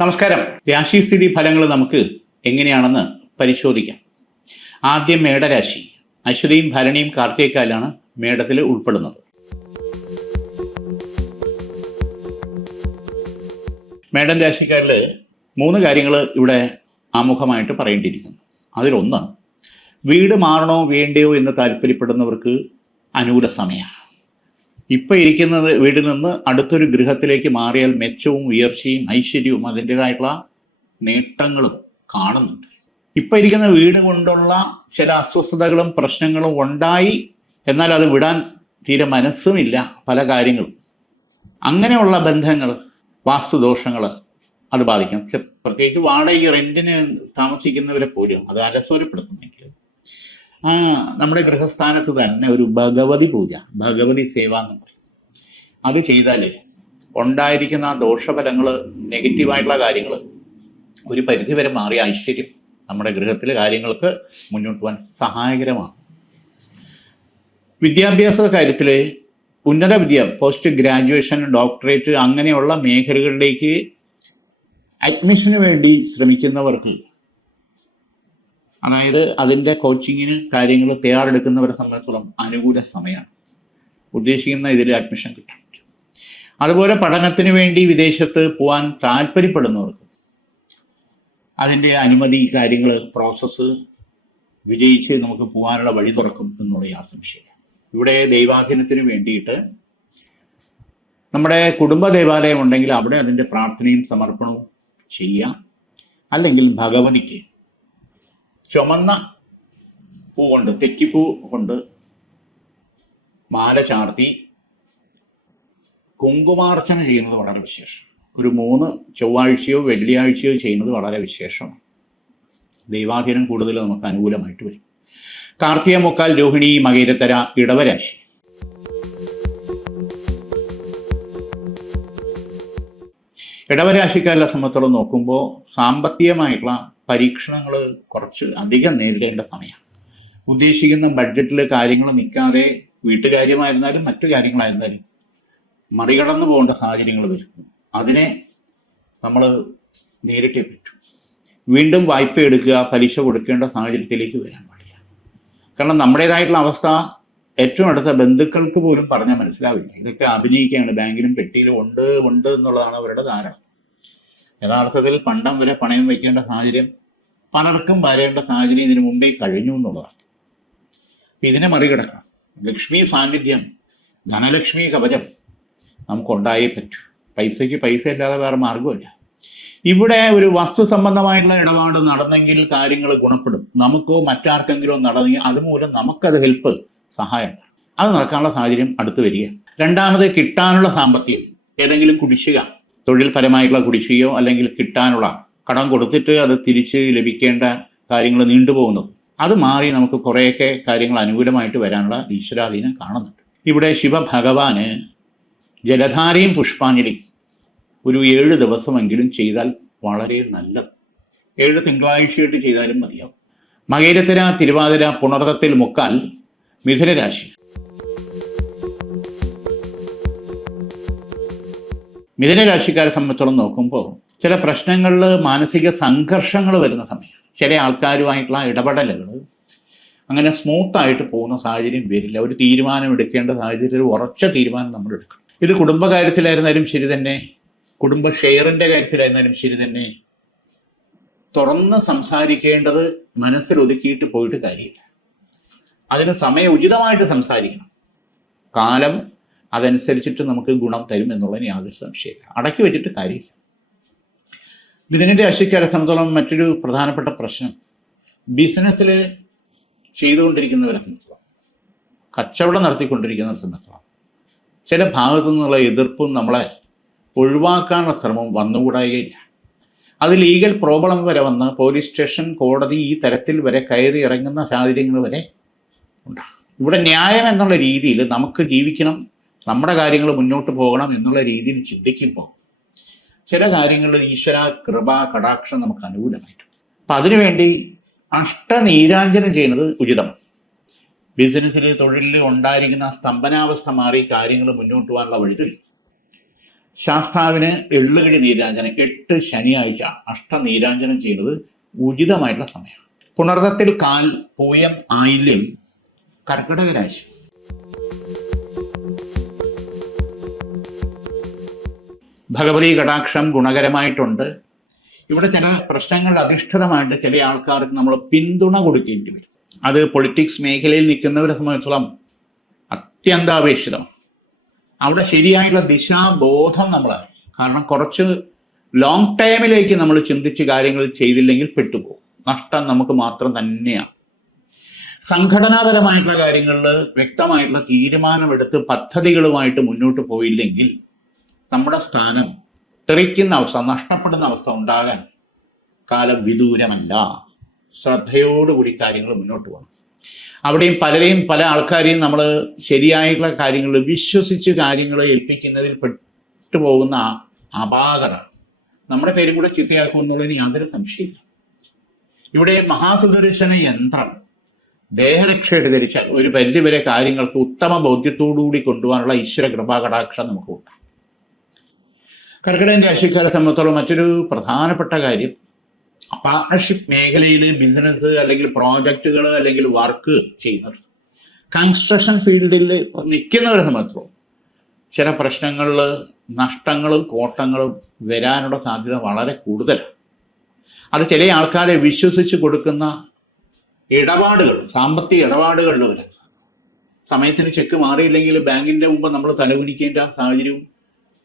നമസ്കാരം. രാശിസ്ഥിതി ഫലങ്ങൾ നമുക്ക് എങ്ങനെയാണെന്ന് പരിശോധിക്കാം. ആദ്യം മേടരാശി. അശ്വതിയും ഭരണിയും കാർത്തികക്കാലാണ് മേടത്തിൽ ഉൾപ്പെടുന്നത്. മേടൻ രാശിക്കാരിൽ 3 കാര്യങ്ങൾ ഇവിടെ ആമുഖമായിട്ട് പറയേണ്ടിയിരിക്കുന്നു. അതിലൊന്ന്, വീട് മാറണോ വേണ്ടയോ എന്ന് താല്പര്യപ്പെടുന്നവർക്ക് അനുകൂല സമയമാണ്. ഇപ്പം ഇരിക്കുന്നത് വീട്ടിൽ നിന്ന് അടുത്തൊരു ഗൃഹത്തിലേക്ക് മാറിയാൽ മെച്ചവും ഉയർച്ചയും ഐശ്വര്യവും അതിൻ്റെതായിട്ടുള്ള നേട്ടങ്ങളും കാണുന്നുണ്ട്. ഇപ്പം ഇരിക്കുന്ന വീട് കൊണ്ടുള്ള ചില അസ്വസ്ഥതകളും പ്രശ്നങ്ങളും ഉണ്ടായി, എന്നാൽ അത് വിടാൻ തീരെ മനസ്സുമില്ല. പല കാര്യങ്ങളും അങ്ങനെയുള്ള ബന്ധങ്ങൾ, വാസ്തുദോഷങ്ങൾ അത് ബാധിക്കും. പ്രത്യേകിച്ച് വാടക റെന്റിന് താമസിക്കുന്നവരെ പോലും അത് അലസോരപ്പെടുത്തുന്നെങ്കിൽ നമ്മുടെ ഗൃഹസ്ഥാനത്ത് തന്നെ ഒരു ഭഗവതി പൂജ, ഭഗവതി സേവ എന്ന് പറയും, അത് ചെയ്താൽ ഉണ്ടായിരിക്കുന്ന ആ ദോഷഫലങ്ങൾ, നെഗറ്റീവായിട്ടുള്ള കാര്യങ്ങൾ ഒരു പരിധിവരെ മാറി ഐശ്വര്യം നമ്മുടെ ഗൃഹത്തിലെ കാര്യങ്ങൾക്ക് മുന്നോട്ട് പോകാൻ സഹായകരമാണ്. വിദ്യാഭ്യാസ കാര്യത്തിൽ ഉന്നത വിദ്യ, പോസ്റ്റ് ഗ്രാജുവേഷൻ, ഡോക്ടറേറ്റ് അങ്ങനെയുള്ള മേഖലകളിലേക്ക് അഡ്മിഷന് വേണ്ടി ശ്രമിക്കുന്നവർക്ക്, അതായത് അതിൻ്റെ കോച്ചിങ്ങിന് കാര്യങ്ങൾ തയ്യാറെടുക്കുന്നവരെ സംബന്ധിച്ചോളം അനുകൂല സമയമാണ്. ഉദ്ദേശിക്കുന്ന ഇതിൽ അഡ്മിഷൻ കിട്ടാൻ പറ്റും. അതുപോലെ പഠനത്തിന് വേണ്ടി വിദേശത്ത് പോകാൻ താല്പര്യപ്പെടുന്നവർക്ക് അതിൻ്റെ അനുമതി കാര്യങ്ങൾ, പ്രോസസ്സ് വിജയിച്ച് നമുക്ക് പോകാനുള്ള വഴി തുറക്കും എന്നുള്ള ആശംസയില്ല. ഇവിടെ ദൈവാധീനത്തിന് വേണ്ടിയിട്ട് നമ്മുടെ കുടുംബ ദേവാലയം ഉണ്ടെങ്കിൽ അവിടെ അതിൻ്റെ പ്രാർത്ഥനയും സമർപ്പണവും ചെയ്യാം. അല്ലെങ്കിൽ ഭഗവതിക്ക് ചുമന്ന പൂ കൊണ്ട്, തെറ്റിപ്പൂ കൊണ്ട് മാല ചാർത്തി കുങ്കുമാർച്ചന ചെയ്യുന്നത് വളരെ വിശേഷം. ഒരു 3 ചൊവ്വാഴ്ചയോ വെള്ളിയാഴ്ചയോ ചെയ്യുന്നത് വളരെ വിശേഷമാണ്. ദൈവാധീനം കൂടുതൽ നമുക്ക് അനുകൂലമായിട്ട് വരും. കാർത്തിക മുക്കാൽ, രോഹിണി, മകയിരത്തര, ഇടവരാശി. ഇടവരാശിക്കാരെ സംബന്ധിച്ചോളം നോക്കുമ്പോൾ സാമ്പത്തികമായിട്ടുള്ള പരീക്ഷണങ്ങൾ കുറച്ച് അധികം നേരിടേണ്ട സമയമാണ്. ഉദ്ദേശിക്കുന്ന ബഡ്ജറ്റിൽ കാര്യങ്ങൾ നിൽക്കാതെ വീട്ടുകാര്യമായിരുന്നാലും മറ്റു കാര്യങ്ങളായിരുന്നാലും മറികടന്നു പോകേണ്ട സാഹചര്യങ്ങൾ വരും. അതിനെ നമ്മൾ നേരിട്ടേ പറ്റും. വീണ്ടും വായ്പ എടുക്കുക, പലിശ കൊടുക്കേണ്ട സാഹചര്യത്തിലേക്ക് വരാൻ പാടില്ല. കാരണം നമ്മുടേതായിട്ടുള്ള അവസ്ഥ ഏറ്റവും അടുത്ത ബന്ധുക്കൾക്ക് പോലും പറഞ്ഞാൽ മനസ്സിലാവില്ല. ഇതൊക്കെ അഭിനയിക്കുകയാണ്, ബാങ്കിലും പെട്ടിയിലും ഉണ്ട് എന്നുള്ളതാണ് അവരുടെ ധാരണ. യഥാർത്ഥത്തിൽ പണ്ടം വരെ പണയം വയ്ക്കേണ്ട സാഹചര്യം പലർക്കും വരേണ്ട സാഹചര്യം ഇതിനു മുമ്പേ കഴിഞ്ഞു എന്നുള്ളതാണ്. ഇതിനെ മറികടക്കണം. ലക്ഷ്മി സാന്നിധ്യം, ധനലക്ഷ്മി കവചം നമുക്കുണ്ടായേ പറ്റൂ. പൈസയ്ക്ക് പൈസ ഇല്ലാതെ വേറെ മാർഗമില്ല. ഇവിടെ ഒരു വസ്തു സംബന്ധമായിട്ടുള്ള ഇടപാട് നടന്നെങ്കിൽ കാര്യങ്ങൾ ഗുണപ്പെടും. നമുക്കോ മറ്റാർക്കെങ്കിലോ നടന്നെങ്കിൽ അതുമൂലം നമുക്കത് ഹെൽപ്പ്, സഹായം, അത് നടക്കാനുള്ള സാഹചര്യം അടുത്ത് വരിക. രണ്ടാമത്, കിട്ടാനുള്ള സാമ്പത്തികം, ഏതെങ്കിലും കുടിശ്ശിക, തൊഴിൽപരമായിട്ടുള്ള കുടിശ്ശികയോ അല്ലെങ്കിൽ കിട്ടാനുള്ള കടം കൊടുത്തിട്ട് അത് തിരിച്ച് ലഭിക്കേണ്ട കാര്യങ്ങൾ നീണ്ടുപോകുന്നത്, അത് മാറി നമുക്ക് കുറേയൊക്കെ കാര്യങ്ങൾ അനുകൂലമായിട്ട് വരാനുള്ള ഈശ്വരാധീനം കാണുന്നുണ്ട്. ഇവിടെ ശിവഭഗവാന് ജലധാരയും പുഷ്പാഞ്ജലിയും ഒരു 7 ദിവസമെങ്കിലും ചെയ്താൽ വളരെ നല്ലത്. 7 തിങ്കളാഴ്ചയായിട്ട് ചെയ്താലും മതിയാവും. മകയിരത്തിര, തിരുവാതിര, പുണർതത്തിൽ മുക്കാൽ, മിഥുനരാശി. മിഥുനരാശിക്കാരെ സംബന്ധിച്ചോളം നോക്കുമ്പോൾ ചില പ്രശ്നങ്ങളിൽ മാനസിക സംഘർഷങ്ങൾ വരുന്ന സമയം. ചില ആൾക്കാരുമായിട്ടുള്ള ഇടപെടലുകൾ അങ്ങനെ സ്മൂത്തായിട്ട് പോകുന്ന സാഹചര്യം വരില്ല. ഒരു തീരുമാനം എടുക്കേണ്ട സാഹചര്യത്തിൽ ഉറച്ച തീരുമാനം നമ്മൾ എടുക്കണം. ഇത് കുടുംബകാര്യത്തിലായിരുന്നാലും ശരി തന്നെ, കുടുംബ ഷെയറിൻ്റെ കാര്യത്തിലായിരുന്നാലും ശരി തന്നെ, തുറന്ന് സംസാരിക്കേണ്ടത് മനസ്സിൽ ഒതുക്കിയിട്ട് പോയിട്ട് കാര്യമില്ല. അതിന് ഉചിതമായിട്ട് സംസാരിക്കണം. കാലം അതനുസരിച്ചിട്ട് നമുക്ക് ഗുണം തരും എന്നുള്ളതിന് യാതൊരു സംശയമില്ല. അടക്കി വെച്ചിട്ട് കാര്യമില്ല. മിഥുനന്റെ രാശിക്കാരെ സംബന്ധിച്ചോളം മറ്റൊരു പ്രധാനപ്പെട്ട പ്രശ്നം, ബിസിനസ്സിൽ ചെയ്തുകൊണ്ടിരിക്കുന്നവരെ സംബന്ധിച്ചോളം, കച്ചവടം നടത്തിക്കൊണ്ടിരിക്കുന്നവരെ സംബന്ധിച്ചോളം ചില ഭാഗത്തു നിന്നുള്ള എതിർപ്പും നമ്മളെ ഒഴിവാക്കാനുള്ള ശ്രമം വന്നുകൂടായില്ല. അത് ലീഗൽ പ്രോബ്ലം വരെ വന്ന് പോലീസ് സ്റ്റേഷൻ, കോടതി, ഈ തരത്തിൽ വരെ കയറി ഇറങ്ങുന്ന സാഹചര്യങ്ങൾ വരെ ഉണ്ടാകും. ഇവിടെ ന്യായം എന്നുള്ള രീതിയിൽ നമുക്ക് ജീവിക്കണം, നമ്മുടെ കാര്യങ്ങൾ മുന്നോട്ട് പോകണം എന്നുള്ള രീതിയിൽ ചിന്തിക്കുമ്പോൾ ചില കാര്യങ്ങളിൽ ഈശ്വര കൃപ കടാക്ഷം നമുക്ക് അനുകൂലമായിട്ട്. അപ്പം അതിനുവേണ്ടി അഷ്ടനീരാഞ്ജനം ചെയ്യുന്നത് ഉചിതമാണ്. ബിസിനസ്സിൽ, തൊഴിലിൽ ഉണ്ടായിരിക്കുന്ന സ്തംഭനാവസ്ഥ മാറി കാര്യങ്ങൾ മുന്നോട്ട് പോകാനുള്ള വഴിതെളിയും. ശാസ്താവിന് എള്ളുകിഴി നീരാഞ്ജനം 8 ശനിയാഴ്ച അഷ്ടനീരാഞ്ജനം ചെയ്യുന്നത് ഉചിതമായിട്ടുള്ള സമയമാണ്. പുണർതത്തിൽ കാൽ, പൂയം, ആയില്യം കർക്കിടക രാശി. ഭഗവതി കടാക്ഷം ഗുണകരമായിട്ടുണ്ട്. ഇവിടെ ചില പ്രശ്നങ്ങൾ അധിഷ്ഠിതമായിട്ട് ചില ആൾക്കാർക്ക് നമ്മൾ പിന്തുണ കൊടുക്കേണ്ടി വരും. അത് പൊളിറ്റിക്സ് മേഖലയിൽ നിൽക്കുന്നവരെ സംബന്ധിച്ചിടത്തോളം അത്യന്താപേക്ഷിതം. അവിടെ ശരിയായിട്ടുള്ള ദിശാബോധം നമ്മളാണ്. കാരണം കുറച്ച് ലോങ് ടൈമിലേക്ക് നമ്മൾ ചിന്തിച്ച് കാര്യങ്ങൾ ചെയ്തില്ലെങ്കിൽ പെട്ടുപോകും. നഷ്ടം നമുക്ക് മാത്രം തന്നെയാണ്. സംഘടനാപരമായിട്ടുള്ള കാര്യങ്ങളിൽ വ്യക്തമായിട്ടുള്ള തീരുമാനമെടുത്ത് പദ്ധതികളുമായിട്ട് മുന്നോട്ട് പോയില്ലെങ്കിൽ നമ്മുടെ സ്ഥാനം തെറിക്കുന്ന അവസ്ഥ, നഷ്ടപ്പെടുന്ന അവസ്ഥ ഉണ്ടാകാൻ കാലം വിദൂരമല്ല. ശ്രദ്ധയോടുകൂടി കാര്യങ്ങൾ മുന്നോട്ട് പോകണം. അവിടെയും പല ആൾക്കാരെയും നമ്മൾ ശരിയായിട്ടുള്ള കാര്യങ്ങൾ വിശ്വസിച്ച് കാര്യങ്ങൾ ഏൽപ്പിക്കുന്നതിൽ പെട്ടുപോകുന്ന അപാകതം നമ്മുടെ പേരും കൂടെ ചീത്തയാക്കും എന്നുള്ളതിന് യാതൊരു സംശയമില്ല. ഇവിടെ മഹാസുദർശന യന്ത്രം ദേഹരക്ഷയുടെ ധരിച്ചാൽ ഒരു പരിധിവരെ കാര്യങ്ങൾക്ക് ഉത്തമ ബോധ്യത്തോടുകൂടി കൊണ്ടുപോകാനുള്ള ഈശ്വര കൃപാകടാക്ഷം നമുക്ക് ഉണ്ടാകും. കർക്കിടക രാശിക്കാരെ സംബന്ധിച്ചോളം മറ്റൊരു പ്രധാനപ്പെട്ട കാര്യം, പാർട്ണർഷിപ്പ് മേഖലയിൽ ബിസിനസ് അല്ലെങ്കിൽ പ്രോജക്റ്റുകൾ അല്ലെങ്കിൽ വർക്ക് ചെയ്യുന്നത്, കൺസ്ട്രക്ഷൻ ഫീൽഡിൽ നിൽക്കുന്നവരെ സംബന്ധിച്ചോളം ചില പ്രശ്നങ്ങളിൽ നഷ്ടങ്ങളും കോട്ടങ്ങളും വരാനുള്ള സാധ്യത വളരെ കൂടുതലാണ്. അത് ചില ആൾക്കാരെ വിശ്വസിച്ച് കൊടുക്കുന്ന ഇടപാടുകൾ, സാമ്പത്തിക ഇടപാടുകളിൽ വരാം. സമയത്തിന് ചെക്ക് മാറിയില്ലെങ്കിൽ ബാങ്കിൻ്റെ മുമ്പ് നമ്മൾ തലകുനിക്കേണ്ട സാഹചര്യവും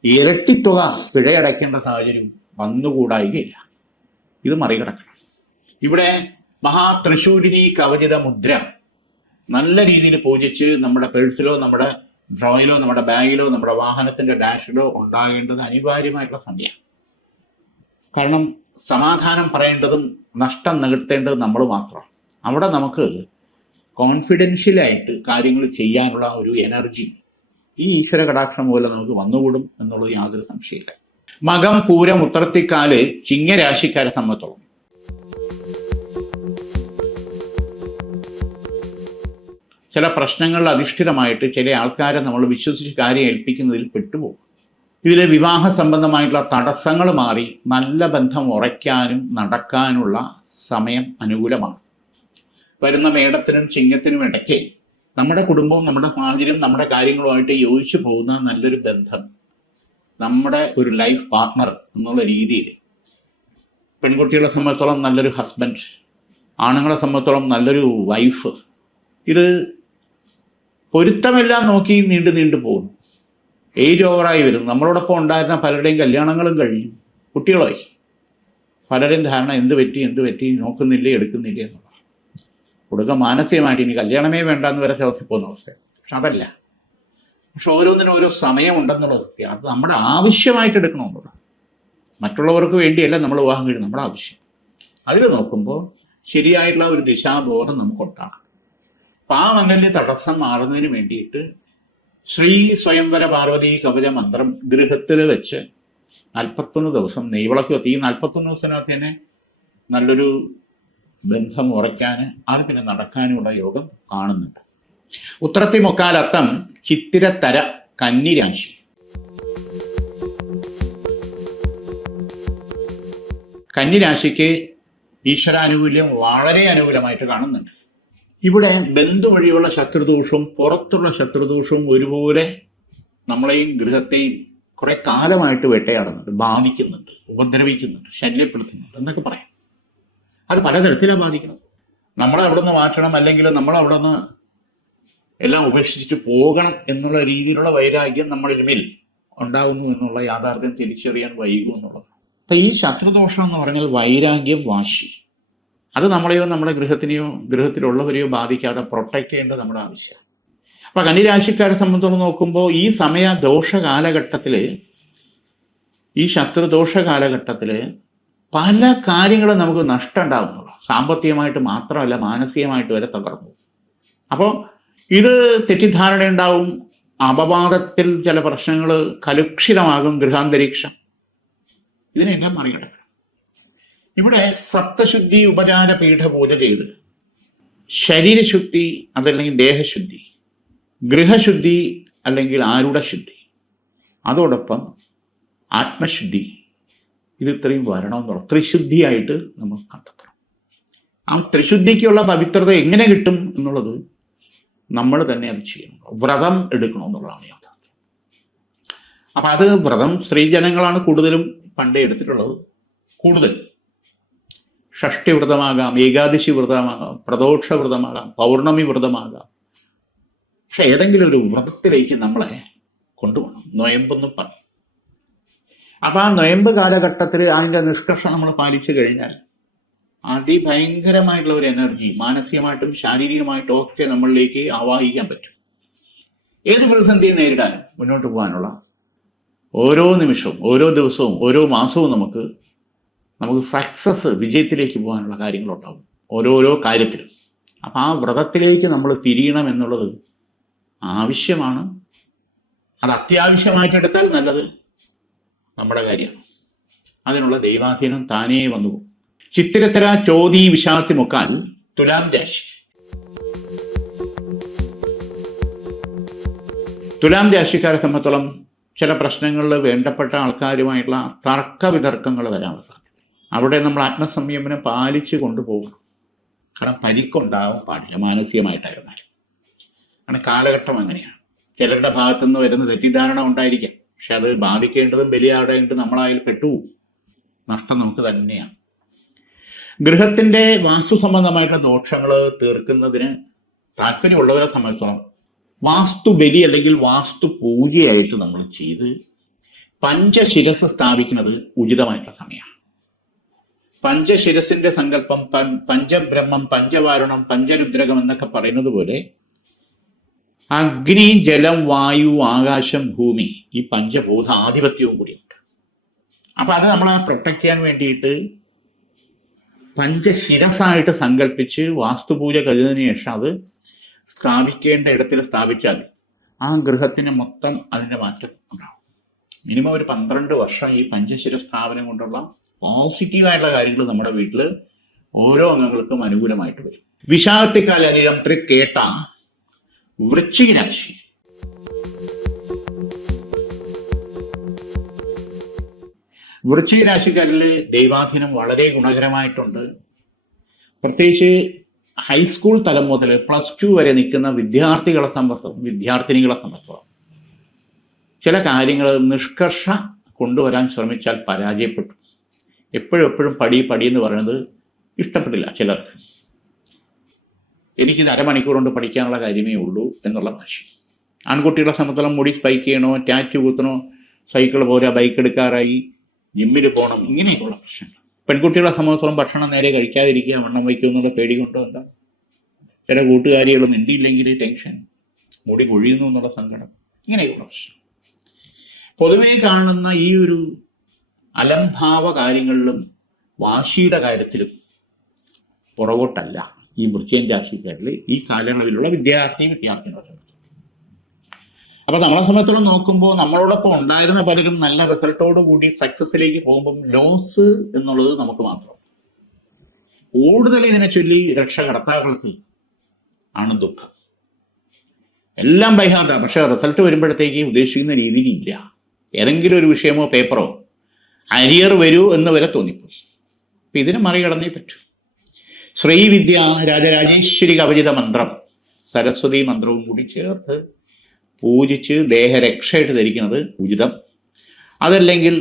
ഇരട്ടിത്തുക പിഴയടയ്ക്കേണ്ട സാഹചര്യവും വന്നുകൂടായികയില്ല. ഇത് മറികടക്കണം. ഇവിടെ മഹാത്രിശൂലിനി കവചിത മുദ്ര നല്ല രീതിയിൽ പൂജിച്ച് നമ്മുടെ പേഴ്സിലോ നമ്മുടെ ഡ്രോയിലോ നമ്മുടെ ബാഗിലോ നമ്മുടെ വാഹനത്തിൻ്റെ ഡാഷിലോ ഉണ്ടാകേണ്ടത് അനിവാര്യമായിട്ടുള്ള സമയമാണ്. കാരണം സമാധാനം പറയേണ്ടതും നഷ്ടം നികത്തേണ്ടതും നമ്മൾ മാത്രമാണ്. അവിടെ നമുക്ക് കോൺഫിഡൻഷ്യലായിട്ട് കാര്യങ്ങൾ ചെയ്യാനുള്ള ഒരു എനർജി ഈ ഈശ്വര കടാക്ഷം മൂലം നമുക്ക് വന്നുകൂടും എന്നുള്ളത് യാതൊരു സംശയമില്ല. മകം, പൂരം, ഉത്രത്തിക്കാല് ചിങ്ങരാശിക്കാരെ സംബന്ധിച്ചോളം ചില പ്രശ്നങ്ങളിൽ അധിഷ്ഠിതമായിട്ട് ചില ആൾക്കാരെ നമ്മൾ വിശ്വസിച്ച് കാര്യം ഏൽപ്പിക്കുന്നതിൽ പെട്ടുപോകും. ഇതിൽ വിവാഹ സംബന്ധമായിട്ടുള്ള തടസ്സങ്ങൾ മാറി നല്ല ബന്ധം ഉറയ്ക്കാനും നടക്കാനുള്ള സമയം അനുകൂലമാണ്. വരുന്ന മേടത്തിനും ചിങ്ങത്തിനും ഇടയ്ക്ക് നമ്മുടെ കുടുംബവും നമ്മുടെ സാഹചര്യം നമ്മുടെ കാര്യങ്ങളുമായിട്ട് യോജിച്ചു പോകുന്ന നല്ലൊരു ബന്ധം, നമ്മുടെ ഒരു ലൈഫ് പാർട്ട്ണർ എന്നുള്ള രീതിയിൽ പെൺകുട്ടികളെ സംബന്ധിച്ചോളം നല്ലൊരു ഹസ്ബൻഡ്, ആണുങ്ങളെ സംബന്ധിച്ചോളം നല്ലൊരു വൈഫ്, ഇത് പൊരുത്തമെല്ലാം നോക്കി നീണ്ടു പോകുന്നു. ഏജ് ഓവറായി വരുന്നു. നമ്മളോടൊപ്പം ഉണ്ടായിരുന്ന പലരുടെയും കല്യാണങ്ങളും കഴിഞ്ഞു, കുട്ടികളായി. പലരുടെയും ധാരണ എന്ത് പറ്റി നോക്കുന്നില്ലേ എടുക്കുന്നില്ലേ എന്നുള്ളത്. കൊടുക്കുക മാനസികമായിട്ട് ഇനി കല്യാണമേ വേണ്ടെന്ന് വരെ പോകുന്ന അവസ്ഥയാണ്. പക്ഷെ അതല്ല. പക്ഷെ ഓരോന്നിനും ഓരോ സമയമുണ്ടെന്നുള്ളത് സത്യം. അത് നമ്മുടെ ആവശ്യമായിട്ട് എടുക്കണമെന്നുള്ളത്. മറ്റുള്ളവർക്ക് വേണ്ടിയല്ല നമ്മൾ വിവാഹം കഴിയുന്നത്, നമ്മുടെ ആവശ്യം. അതിൽ നോക്കുമ്പോൾ ശരിയായിട്ടുള്ള ഒരു ദിശാബോധം നമുക്കുണ്ടാകണം. അപ്പം ആ മംഗല്യ തടസ്സം മാറുന്നതിന് വേണ്ടിയിട്ട് ശ്രീ സ്വയംവര പാർവതി കവച മന്ത്രം ഗൃഹത്തിൽ വെച്ച് 41 ദിവസം നെയ്വിളക്ക് കത്തി. ഈ 41 ദിവസത്തിനകത്ത് തന്നെ നല്ലൊരു ബന്ധം ഉറയ്ക്കാൻ അത് പിന്നെ നടക്കാനുമുള്ള യോഗം കാണുന്നുണ്ട്. ഉത്രത്തി മുക്കാലത്തം ചിത്തിരത്തര കന്നിരാശി. കന്നിരാശിക്ക് ഈശ്വരാനുകൂല്യം വളരെ അനുകൂലമായിട്ട് കാണുന്നുണ്ട്. ഇവിടെ ബന്ധു വഴിയുള്ള ശത്രുദോഷവും പുറത്തുള്ള ശത്രുദോഷവും ഒരുപോലെ നമ്മളെയും ഗൃഹത്തെയും കുറെ കാലമായിട്ട് വേട്ടയാടുന്നുണ്ട്, ബാധിക്കുന്നുണ്ട്, ഉപദ്രവിക്കുന്നുണ്ട്, ശല്യപ്പെടുത്തുന്നുണ്ട് എന്നൊക്കെ പറയാം. അത് പലതരത്തിലാണ് ബാധിക്കുന്നത്. നമ്മളെ അവിടെ നിന്ന് മാറ്റണം, അല്ലെങ്കിൽ നമ്മളവിടെ നിന്ന് എല്ലാം ഉപേക്ഷിച്ചിട്ട് പോകണം എന്നുള്ള രീതിയിലുള്ള വൈരാഗ്യം നമ്മളിൽ മേൽ ഉണ്ടാകുന്നു എന്നുള്ള യാഥാർത്ഥ്യം തിരിച്ചറിയാൻ വൈകും എന്നുള്ളത്. അപ്പം ഈ ശത്രുദോഷം എന്ന് പറഞ്ഞാൽ വൈരാഗ്യം, വാശി, അത് നമ്മളെയോ നമ്മുടെ ഗൃഹത്തിനെയോ ഗൃഹത്തിലുള്ളവരെയോ ബാധിക്കാതെ പ്രൊട്ടക്ട് ചെയ്യേണ്ടത് നമ്മുടെ ആവശ്യമാണ്. അപ്പം കന്നിരാശിക്കാരെ സംബന്ധിച്ചോളം നോക്കുമ്പോൾ ഈ സമയ ദോഷ കാലഘട്ടത്തിൽ, ഈ ശത്രുദോഷ കാലഘട്ടത്തിൽ പല കാര്യങ്ങളും നമുക്ക് നഷ്ടം ഉണ്ടാകുന്നുള്ളൂ. സാമ്പത്തികമായിട്ട് മാത്രമല്ല, മാനസികമായിട്ട് വരെ തകർന്നു. അപ്പോൾ ഇത് തെറ്റിദ്ധാരണ ഉണ്ടാവും, അപവാദത്തിൽ ചില പ്രശ്നങ്ങൾ കലുഷിതമാകും ഗൃഹാന്തരീക്ഷം. ഇതിനെല്ലാം മറികടക്കണം. ഇവിടെ സപ്തശുദ്ധി ഉപചാര പീഠ പൂജ ചെയ്ത് ശരീരശുദ്ധി അതല്ലെങ്കിൽ ദേഹശുദ്ധി, ഗൃഹശുദ്ധി അല്ലെങ്കിൽ ആരുടശുദ്ധി, അതോടൊപ്പം ആത്മശുദ്ധി, ഇത് ഇത്രയും വരണമെന്നുള്ള ത്രിശുദ്ധിയായിട്ട് നമ്മൾ കണ്ടെത്തണം. ആ ത്രിശുദ്ധിക്കുള്ള പവിത്രത എങ്ങനെ കിട്ടും എന്നുള്ളത് നമ്മൾ തന്നെ അത് ചെയ്യണം. വ്രതം എടുക്കണമെന്നുള്ളതാണ് യാഥാർത്ഥ്യം. അപ്പം അത് വ്രതം സ്ത്രീജനങ്ങളാണ് കൂടുതലും പണ്ടേ എടുത്തിട്ടുള്ളത്. കൂടുതൽ ഷഷ്ടി വ്രതമാകാം, ഏകാദശി വ്രതമാകാം, പ്രദോഷ വ്രതമാകാം, പൗർണമി വ്രതമാകാം. പക്ഷെ ഏതെങ്കിലും ഒരു വ്രതത്തിലേക്ക് നമ്മളെ കൊണ്ടുപോകണം. നൊയമ്പെന്നും പറയും. അപ്പം ആ നൊയമ്പ് കാലഘട്ടത്തിൽ അതിൻ്റെ നിഷ്കർഷം നമ്മൾ പാലിച്ചു കഴിഞ്ഞാൽ അതിഭയങ്കരമായിട്ടുള്ള ഒരു എനർജി മാനസികമായിട്ടും ശാരീരികമായിട്ടും ഒക്കെ നമ്മളിലേക്ക് ആവാഹിക്കാൻ പറ്റും. ഏത് പ്രതിസന്ധിയെ നേരിടാനും മുന്നോട്ട് പോകാനുള്ള ഓരോ നിമിഷവും, ഓരോ ദിവസവും, ഓരോ മാസവും നമുക്ക് സക്സസ്, വിജയത്തിലേക്ക് പോകാനുള്ള കാര്യങ്ങളുണ്ടാവും ഓരോരോ കാര്യത്തിലും. അപ്പം ആ വ്രതത്തിലേക്ക് നമ്മൾ തിരിയണം എന്നുള്ളത് ആവശ്യമാണ്. അത് അത്യാവശ്യമായിട്ടെടുത്താൽ നല്ലത് നമ്മുടെ കാര്യമാണ്. അതിനുള്ള ദൈവാധീനം താനേ വന്നു പോകും. ചിത്തിരത്തര ചോതി വിഷാത്തി മുക്കാൽ തുലാം രാശി. തുലാം രാശിക്കാരെ സംബന്ധിച്ചോളം ചില പ്രശ്നങ്ങളിൽ വേണ്ടപ്പെട്ട ആൾക്കാരുമായിട്ടുള്ള തർക്ക വിതർക്കങ്ങൾ വരാനുള്ള സാധ്യത. അവിടെ നമ്മൾ ആത്മസംയമനം പാലിച്ച് കൊണ്ടുപോകണം. കാരണം പരിക്കുണ്ടാവാൻ പാടില്ല, മാനസികമായിട്ടായിരുന്നാലും. കാരണം കാലഘട്ടം അങ്ങനെയാണ്. ചിലരുടെ ഭാഗത്തുനിന്ന് വരുന്ന തെറ്റിദ്ധാരണ ഉണ്ടായിരിക്കാം. പക്ഷെ അത് ബാധിക്കേണ്ടതും ബലിയാടേണ്ടത് നമ്മളായാൽ പെട്ടുപോകും. നഷ്ടം നമുക്ക് തന്നെയാണ്. ഗൃഹത്തിൻ്റെ വാസ്തു സംബന്ധമായിട്ടുള്ള ദോഷങ്ങൾ തീർക്കുന്നതിന് താല്പര്യമുള്ളവരെ സംബന്ധിച്ചോളം വാസ്തു ബലി അല്ലെങ്കിൽ വാസ്തു പൂജയായിട്ട് നമ്മൾ ചെയ്ത് പഞ്ചശിരസ് സ്ഥാപിക്കുന്നത് ഉചിതമായിട്ടുള്ള സമയമാണ്. പഞ്ചശിരസിന്റെ സങ്കല്പം പഞ്ചബ്രഹ്മം, പഞ്ചവാരുണം, പഞ്ചരുദ്രകം എന്നൊക്കെ പറയുന്നത് പോലെ അഗ്നി, ജലം, വായു, ആകാശം, ഭൂമി, ഈ പഞ്ചഭൂത ആധിപത്യവും കൂടിയുണ്ട്. അപ്പൊ അത് നമ്മളെ പ്രൊട്ടക്ട് ചെയ്യാൻ വേണ്ടിയിട്ട് പഞ്ചശിരസായിട്ട് സങ്കല്പിച്ച് വാസ്തുപൂജ കഴിഞ്ഞതിന് ശേഷം അത് സ്ഥാപിക്കേണ്ട ഇടത്തിൽ സ്ഥാപിച്ചാൽ ആ ഗൃഹത്തിന് മൊത്തം അതിൻ്റെ മാറ്റം ഉണ്ടാവും. മിനിമം ഒരു 12 വർഷം ഈ പഞ്ചശിര സ്ഥാപനം കൊണ്ടുള്ള പോസിറ്റീവായിട്ടുള്ള കാര്യങ്ങൾ നമ്മുടെ വീട്ടിൽ ഓരോ അംഗങ്ങൾക്കും അനുകൂലമായിട്ട് വരും. വിശാഖത്തിക്കാലം കേട്ട വൃശ്ചിക രാശി. വൃശ്ചിക രാശിക്കാരിൽ ദൈവാധീനം വളരെ ഗുണകരമായിട്ടുണ്ട്. പ്രത്യേകിച്ച് ഹൈസ്കൂൾ തലം മുതൽ +2 വരെ നിൽക്കുന്ന വിദ്യാർത്ഥിനികളെ സംബന്ധിച്ചിടത്തോളം ചില കാര്യങ്ങൾ നിഷ്കർഷ കൊണ്ടുവരാൻ ശ്രമിച്ചാൽ പരാജയപ്പെട്ടു. എപ്പോഴും പടി എന്ന് പറയുന്നത് ഇഷ്ടപ്പെട്ടില്ല ചിലർക്ക്. എനിക്കിത് അരമണിക്കൂർ കൊണ്ട് പഠിക്കാനുള്ള കാര്യമേ ഉള്ളൂ എന്നുള്ള ഭാഷ. ആൺകുട്ടികളെ സംബന്ധിച്ചിടത്തോളം മുടി സ്പൈക്ക് ചെയ്യണോ, ടാറ്റു കുത്തണോ, സൈക്കിൾ പോരാ, ബൈക്ക് എടുക്കാറായി, ജിമ്മിൽ പോകണം, ഇങ്ങനെയൊക്കെയുള്ള പ്രശ്നങ്ങൾ. പെൺകുട്ടികളെ സംബന്ധിച്ചോളം ഭക്ഷണം നേരെ കഴിക്കാതിരിക്കുക, വണ്ണം വയ്ക്കുക എന്നുള്ള പേടി കൊണ്ടോ എന്താ, ചില കൂട്ടുകാരികൾ മിണ്ടിയില്ലെങ്കിൽ ടെൻഷൻ, മുടി കൊഴിയുന്നു എന്നുള്ള സങ്കടം, ഇങ്ങനെയൊക്കെയുള്ള പ്രശ്നം. പൊതുവേ കാണുന്ന ഈ ഒരു അലംഭാവ കാര്യങ്ങളിലും വാശിയുടെ കാര്യത്തിലും പുറകോട്ടല്ല ഈ വൃശ്ചിക രാശിക്കാരിൽ ഈ കാലയളവിലുള്ള വിദ്യാർത്ഥിനികളെ. അപ്പൊ നമ്മളെ സംബന്ധിച്ചോളം നോക്കുമ്പോൾ നമ്മളോടൊപ്പം ഉണ്ടായിരുന്ന പലരും നല്ല റിസൾട്ടോട് കൂടി സക്സസിലേക്ക് പോകുമ്പം ലോസ് എന്നുള്ളത് നമുക്ക് മാത്രം. കൂടുതൽ ഇതിനെ ചൊല്ലി രക്ഷകർത്താക്കൾക്ക് ആണ് ദുഃഖം. എല്ലാം ബൈഹാർട്ടാണ്, പക്ഷെ റിസൾട്ട് വരുമ്പോഴത്തേക്ക് ഉദ്ദേശിക്കുന്ന രീതിയിൽ ഇല്ല. ഏതെങ്കിലും ഒരു വിഷയമോ പേപ്പറോ അരിയർ വരൂ എന്ന് വരെ തോന്നിപ്പോയി. അപ്പം ഇതിനെ മറികടന്നേ പറ്റൂ. ശ്രീവിദ്യ രാജരാജേശ്വരി കവചിത മന്ത്രം, സരസ്വതി മന്ത്രവും കൂടി ചേർത്ത് പൂജിച്ച് ദേഹരക്ഷയായിട്ട് ധരിക്കുന്നത് ഉചിതം. അതല്ലെങ്കിൽ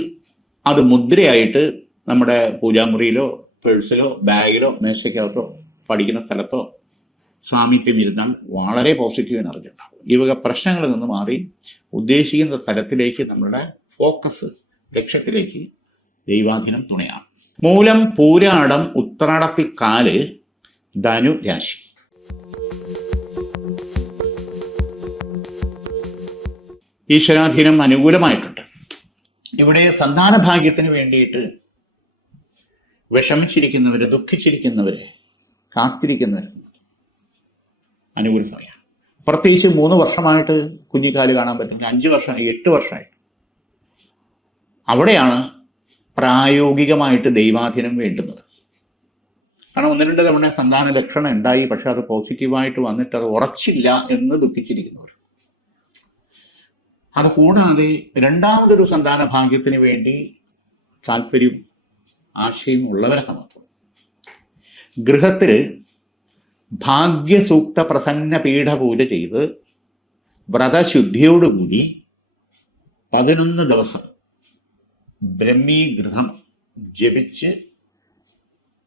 അത് മുദ്രയായിട്ട് നമ്മുടെ പൂജാമുറിയിലോ പേഴ്സിലോ ബാഗിലോ മേശയ്ക്കകത്തോ പഠിക്കുന്ന സ്ഥലത്തോ സാമീപ്യം ഇരുന്നാൽ വളരെ പോസിറ്റീവ് എനർജി ഉണ്ടാവും. ഈ വക പ്രശ്നങ്ങളിൽ നിന്ന് മാറി ഉദ്ദേശിക്കുന്ന തലത്തിലേക്ക് നമ്മളുടെ ഫോക്കസ്, ലക്ഷ്യത്തിലേക്ക് ദൈവാധീനം തുണയാണ്. മൂലം, പൂരാടം, ഉത്രാടത്തിക്കാല് ധനു രാശി. ഈശ്വരാധീനം അനുകൂലമായിട്ടുണ്ട്. ഇവിടെ സന്താന ഭാഗ്യത്തിന് വേണ്ടിയിട്ട് വിഷമിച്ചിരിക്കുന്നവര്, ദുഃഖിച്ചിരിക്കുന്നവര്, കാത്തിരിക്കുന്നവര് അനുകൂല സമയമാണ്. പ്രത്യേകിച്ച് 3 വർഷമായിട്ട് കുഞ്ഞിക്കാല് കാണാൻ പറ്റും, 5 വർഷമായി, 8 വർഷമായിട്ട് അവിടെയാണ് പ്രായോഗികമായിട്ട് ദൈവാധീനം വേണ്ടുന്നത്. കാരണം 1-2 തവണ സന്താന ലക്ഷണം ഉണ്ടായി, പക്ഷെ അത് പോസിറ്റീവായിട്ട് വന്നിട്ട് അത് ഉറച്ചില്ല എന്ന് ദുഃഖിച്ചിരിക്കുന്നവർ. അതുകൂടാതെ രണ്ടാമതൊരു സന്താന ഭാഗ്യത്തിന് വേണ്ടി താല്പര്യവും ആശയവും ഉള്ളവരെ സംബന്ധിച്ചു ഗൃഹത്തിൽ ഭാഗ്യസൂക്ത പ്രസന്ന പീഠ പൂജ ചെയ്ത് വ്രതശുദ്ധിയോടുകൂടി 11 ദിവസം ബ്രഹ്മീഗൃഹം ജപിച്ച്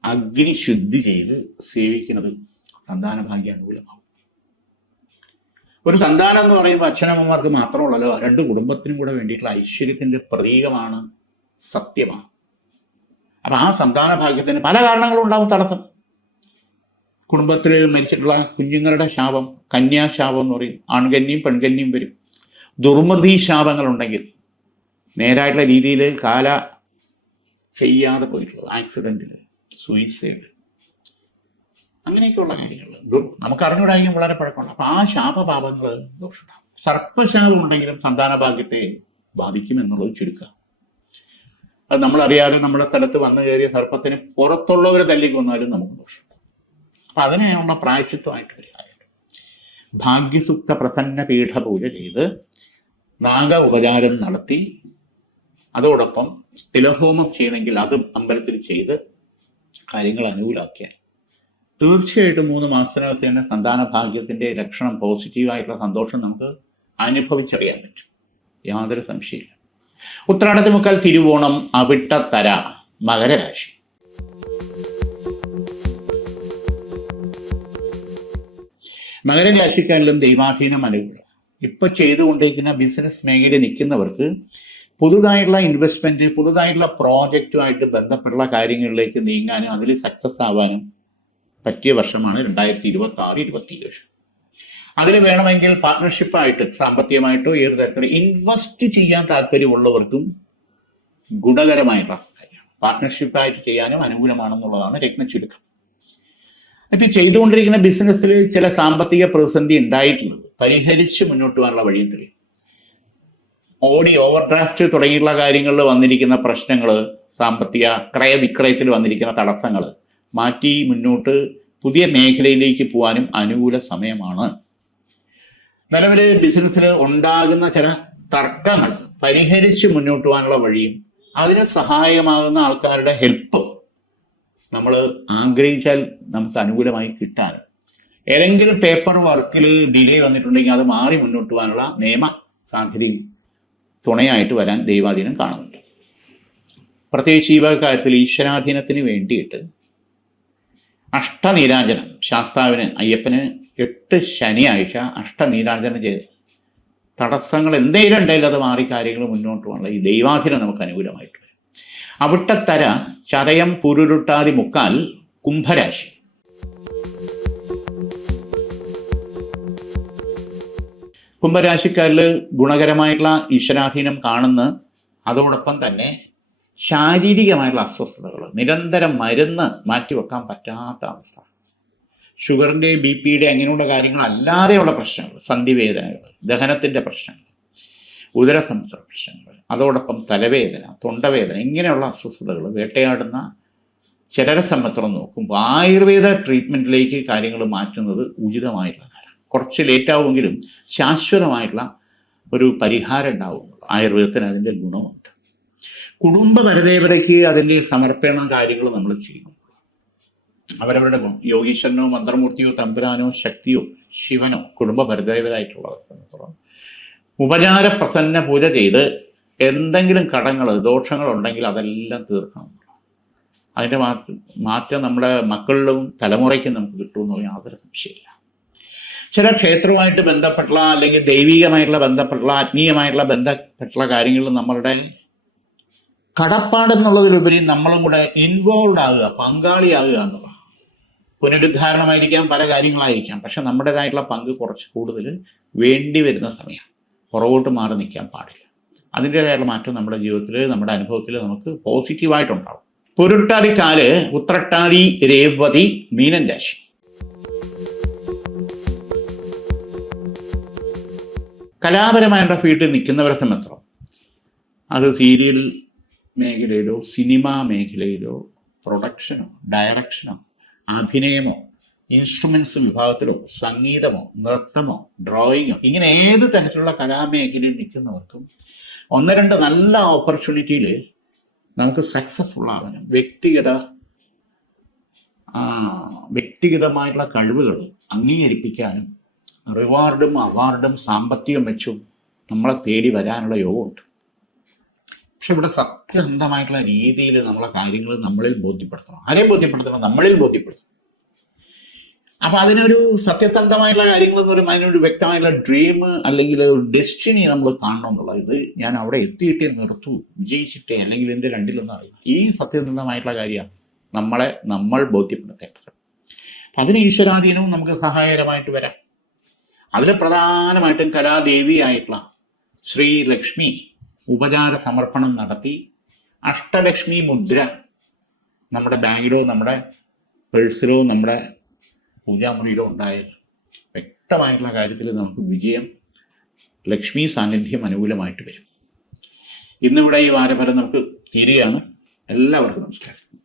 അഗ്നിശുദ്ധി ചെയ്ത് സേവിക്കുന്നത് സന്താന ഭാഗ്യ അനുകൂലമാവും. ഒരു സന്താനം എന്ന് പറയുമ്പോൾ അച്ഛനമ്മമാർക്ക് മാത്രമുള്ളല്ലോ, 2 കുടുംബത്തിനും കൂടെ വേണ്ടിയിട്ടുള്ള ഐശ്വര്യത്തിന്റെ പ്രതീകമാണ്, സത്യമാണ്. അപ്പൊ ആ സന്താന ഭാഗ്യത്തിന് പല കാരണങ്ങളും ഉണ്ടാവും തടസ്സം. കുടുംബത്തിൽ മരിച്ചിട്ടുള്ള കുഞ്ഞുങ്ങളുടെ ശാപം, കന്യാശാപം എന്ന് പറയും, ആൺകന്യയും പെൺകന്യയും വരും. ദുർമൃതി ശാപങ്ങളുണ്ടെങ്കിൽ, നേരായിട്ടുള്ള രീതിയിൽ കാല ചെയ്യാതെ പോയിട്ടുള്ളത്, ആക്സിഡന്റിൽ, സൂയിസൈഡ്, അങ്ങനെയൊക്കെയുള്ള കാര്യങ്ങൾ നമുക്ക് അറിഞ്ഞുകൂടായെങ്കിലും വളരെ പഴക്കമുണ്ട്. അപ്പൊ ആ ശാപപാപങ്ങൾ ദോഷമുണ്ടാകും. സർപ്പശാപം ഉണ്ടെങ്കിലും സന്താന ഭാഗ്യത്തെ ബാധിക്കുമെന്നുള്ളത് ചുരുക്കുക. അത് നമ്മളറിയാതെ നമ്മുടെ സ്ഥലത്ത് വന്നു കയറിയ സർപ്പത്തിന് പുറത്തുള്ളവരെ തല്ലിക്കൊന്നാലും നമുക്ക് ദോഷം. അപ്പൊ അതിനെയുള്ള പ്രായശ്ചിത്വമായിട്ട് പരിഹാരം ഭാഗ്യസുക്ത പ്രസന്ന പീഠ പൂജ ചെയ്ത് നാഗ ഉപചാരം നടത്തി അതോടൊപ്പം തിലഹോമം ചെയ്യണമെങ്കിൽ അതും അമ്പലത്തിൽ ചെയ്ത് കാര്യങ്ങൾ അനുകൂലമാക്കിയാൽ തീർച്ചയായിട്ടും 3 മാസത്തിനകത്ത് തന്നെ സന്താന ഭാഗ്യത്തിന്റെ ലക്ഷണം, പോസിറ്റീവായിട്ടുള്ള സന്തോഷം നമുക്ക് അനുഭവിച്ചറിയാൻ പറ്റും. യാതൊരു സംശയമില്ല. ഉത്രാടത്തി മുക്കാൽ തിരുവോണം അവിട്ടത്തര മകരരാശി. മകരരാശിക്കാരിലും ദൈവാധീനം അനുകൂലം. ഇപ്പൊ ചെയ്തുകൊണ്ടിരിക്കുന്ന ബിസിനസ് മേഖലയിൽ നിൽക്കുന്നവർക്ക് പുതുതായിട്ടുള്ള ഇൻവെസ്റ്റ്മെന്റ്, പുതുതായിട്ടുള്ള പ്രോജക്റ്റുമായിട്ട് ബന്ധപ്പെട്ടുള്ള കാര്യങ്ങളിലേക്ക് നീങ്ങാനും അതിൽ സക്സസ് ആവാനും പറ്റിയ വർഷമാണ് 2026-27. അതിന് വേണമെങ്കിൽ പാർട്ട്ണർഷിപ്പായിട്ട് സാമ്പത്തികമായിട്ടോ ഏത് തരത്തിലും ഇൻവെസ്റ്റ് ചെയ്യാൻ താല്പര്യമുള്ളവർക്കും ഗുണകരമായിട്ടുള്ള കാര്യമാണ്. പാർട്ട്ണർഷിപ്പായിട്ട് ചെയ്യാനും അനുകൂലമാണെന്നുള്ളതാണ് രത്നച്ചുരുക്കം. ഇപ്പം ചെയ്തുകൊണ്ടിരിക്കുന്ന ബിസിനസ്സിൽ ചില സാമ്പത്തിക പ്രതിസന്ധി ഉണ്ടായിട്ടുള്ളത് പരിഹരിച്ച് മുന്നോട്ട് പോകാനുള്ള വഴിയും തെളിയും. ഓവർ ഡ്രാഫ്റ്റ് തുടങ്ങിയുള്ള കാര്യങ്ങളിൽ വന്നിരിക്കുന്ന പ്രശ്നങ്ങൾ, സാമ്പത്തിക ക്രയവിക്രയത്തിൽ വന്നിരിക്കുന്ന തടസ്സങ്ങൾ മാറ്റി മുന്നോട്ട് പുതിയ മേഖലയിലേക്ക് പോകാനും അനുകൂല സമയമാണ്. നിലവിൽ ബിസിനസ്സിൽ ഉണ്ടാകുന്ന ചില തർക്കങ്ങൾ പരിഹരിച്ച് മുന്നോട്ട് പോകാനുള്ള വഴിയും അതിന് സഹായമാകുന്ന ആൾക്കാരുടെ ഹെൽപ്പ് നമ്മൾ ആഗ്രഹിച്ചാൽ നമുക്ക് അനുകൂലമായി കിട്ടാൻ, ഏതെങ്കിലും പേപ്പർ വർക്കിൽ ഡിലേ വന്നിട്ടുണ്ടെങ്കിൽ അത് മാറി മുന്നോട്ട് പോകാനുള്ള നിയമ സാധ്യതയും തുണയായിട്ട് വരാൻ ദൈവാധീനം കാണുന്നുണ്ട്. പ്രത്യേകിച്ച് ഈ കാര്യത്തിൽ ഈശ്വരാധീനത്തിന് വേണ്ടിയിട്ട് അഷ്ടനീരാഞ്ജനം ശാസ്താവിന്, അയ്യപ്പന് 8 ശനിയാഴ്ച അഷ്ടനീരാഞ്ജനം ചെയ്ത് തടസ്സങ്ങൾ എന്തെങ്കിലും ഉണ്ടെങ്കിൽ അത് മാറി കാര്യങ്ങൾ മുന്നോട്ട് പോകാനുള്ള ഈ ദൈവാധീനം നമുക്ക് അനുകൂലമായിട്ട് വരും. അവിട്ടത്തര ചതയം പുരുരുട്ടാതി മുക്കാൽ കുംഭരാശി. കുംഭരാശിക്കാരിൽ ഗുണകരമായിട്ടുള്ള ഈശ്വരാധീനം കാണുന്ന, അതോടൊപ്പം തന്നെ ശാരീരികമായിട്ടുള്ള അസ്വസ്ഥതകൾ, നിരന്തരം മരുന്ന് മാറ്റിവെക്കാൻ പറ്റാത്ത അവസ്ഥ, ഷുഗറിൻ്റെ BP-യുടെ അങ്ങനെയുള്ള കാര്യങ്ങൾ അല്ലാതെയുള്ള പ്രശ്നങ്ങൾ, സന്ധിവേദനകൾ, ദഹനത്തിൻ്റെ പ്രശ്നങ്ങൾ, ഉദരസംബന്ധ പ്രശ്നങ്ങൾ, അതോടൊപ്പം തലവേദന, തൊണ്ടവേദന, ഇങ്ങനെയുള്ള അസ്വസ്ഥതകൾ വേട്ടയാടുന്ന ചിലരെ സംബന്ധിച്ചിടത്തോളം നോക്കുമ്പോൾ ആയുർവേദ ട്രീറ്റ്മെൻറ്റിലേക്ക് കാര്യങ്ങൾ മാറ്റുന്നത് ഉചിതമായിട്ടുള്ള കാര്യം. കുറച്ച് ലേറ്റാവുമെങ്കിലും ശാശ്വതമായിട്ടുള്ള ഒരു പരിഹാരം ഉണ്ടാവും. ആയുർവേദത്തിന് അതിൻ്റെ ഗുണമുണ്ട്. കുടുംബ പരദേവതയ്ക്ക് അതിൻ്റെ സമർപ്പണ കാര്യങ്ങൾ നമ്മൾ ചെയ്യും. അവരവരുടെ യോഗീശ്വരനോ മന്ത്രമൂർത്തിയോ തമ്പുരാനോ ശക്തിയോ ശിവനോ കുടുംബ പരദേവതായിട്ടുള്ളവർ ഉപചാര പ്രസന്ന പൂജ ചെയ്ത് എന്തെങ്കിലും കടങ്ങൾ, ദോഷങ്ങളുണ്ടെങ്കിൽ അതെല്ലാം തീർക്കണം. അതിൻ്റെ മാറ്റം നമ്മുടെ മക്കളിലും തലമുറയ്ക്കും നമുക്ക് കിട്ടുമെന്ന് യാതൊരു സംശയമില്ല. ചില ക്ഷേത്രവുമായിട്ട് ബന്ധപ്പെട്ടുള്ള അല്ലെങ്കിൽ ദൈവികമായിട്ടുള്ള ബന്ധപ്പെട്ടുള്ള ആത്മീയമായിട്ടുള്ള ബന്ധപ്പെട്ടുള്ള കാര്യങ്ങളിൽ നമ്മളുടെ കടപ്പാടെന്നുള്ളതിലുപരി നമ്മളും കൂടെ ഇൻവോൾവ് ആകുക, പങ്കാളിയാകുക എന്നുള്ളതാണ്. പുനരുദ്ധാരണമായിരിക്കാം, പല കാര്യങ്ങളായിരിക്കാം. പക്ഷെ നമ്മുടേതായിട്ടുള്ള പങ്ക് കുറച്ച് കൂടുതൽ വേണ്ടി വരുന്ന സമയം, പുറകോട്ട് മാറി നിൽക്കാൻ പാടില്ല. അതിൻ്റേതായിട്ടുള്ള മാറ്റം നമ്മുടെ ജീവിതത്തിൽ, നമ്മുടെ അനുഭവത്തിൽ നമുക്ക് പോസിറ്റീവായിട്ടുണ്ടാവും. പൊരുട്ടാതി കാല് ഉത്രട്ടാതി രേവതി മീനൻ രാശി. കലാപരമായിട്ടുള്ള ഫീൽഡിൽ നിൽക്കുന്നവരെ സംബന്ധിച്ചിടത്തോളം അത് സീരിയൽ മേഖലയിലോ സിനിമാ മേഖലയിലോ പ്രൊഡക്ഷനോ ഡയറക്ഷനോ അഭിനയമോ ഇൻസ്ട്രുമെന്റ്സ് വിഭാഗത്തിലോ സംഗീതമോ നൃത്തമോ ഡ്രോയിങ്ങോ ഇങ്ങനെ ഏത് തരത്തിലുള്ള കലാമേഖലയിൽ നിൽക്കുന്നവർക്കും ഒന്ന് രണ്ട് നല്ല ഓപ്പർച്യൂണിറ്റിയിൽ നമുക്ക് സക്സസ്ഫുൾ ആവാനും വ്യക്തിഗതമായിട്ടുള്ള കഴിവുകൾ അംഗീകരിപ്പിക്കാനും റിവാർഡും അവാർഡും സാമ്പത്തികം വെച്ചും നമ്മളെ തേടി വരാനുള്ള യോഗമുണ്ട്. പക്ഷെ ഇവിടെ സത്യസന്ധമായിട്ടുള്ള രീതിയിൽ നമ്മളെ കാര്യങ്ങൾ നമ്മളിൽ ബോധ്യപ്പെടുത്തണം. ആരെയും ബോധ്യപ്പെടുത്തണം? നമ്മളിൽ ബോധ്യപ്പെടുത്തണം. അപ്പൊ അതിനൊരു സത്യസന്ധമായിട്ടുള്ള കാര്യങ്ങൾ എന്ന് പറയുമ്പോൾ അതിനൊരു വ്യക്തമായിട്ടുള്ള ഡ്രീം അല്ലെങ്കിൽ ഒരു ഡെസ്റ്റിനി നമ്മൾ കാണണം എന്നുള്ളത്. ഇത് ഞാൻ അവിടെ എത്തിയിട്ടേ നിർത്തു, വിജയിച്ചിട്ടേ, അല്ലെങ്കിൽ എന്ത് രണ്ടിലൊന്നും അറിയാം. ഈ സത്യസന്ധമായിട്ടുള്ള കാര്യമാണ് നമ്മൾ ബോധ്യപ്പെടുത്തേണ്ടത്. അപ്പം അതിന് ഈശ്വരാധീനവും നമുക്ക് സഹായകരമായിട്ട് വരാം. അതിൽ പ്രധാനമായിട്ടും കലാദേവിയായിട്ടുള്ള ശ്രീ ലക്ഷ്മി ഉപചാര സമർപ്പണം നടത്തി അഷ്ടലക്ഷ്മി മുദ്ര നമ്മുടെ ബാങ്കിലോ നമ്മുടെ പേഴ്സിലോ നമ്മുടെ പൂജാമുറിയിലോ ഉണ്ടായാൽ വ്യക്തമായിട്ടുള്ള കാര്യത്തിൽ നമുക്ക് വിജയം, ലക്ഷ്മി സാന്നിധ്യം അനുകൂലമായിട്ട് വരും. ഇന്നിവിടെ ഈ വാരഫലം നമുക്ക് തീരുകയാണ്. എല്ലാവർക്കും നമസ്കാരം.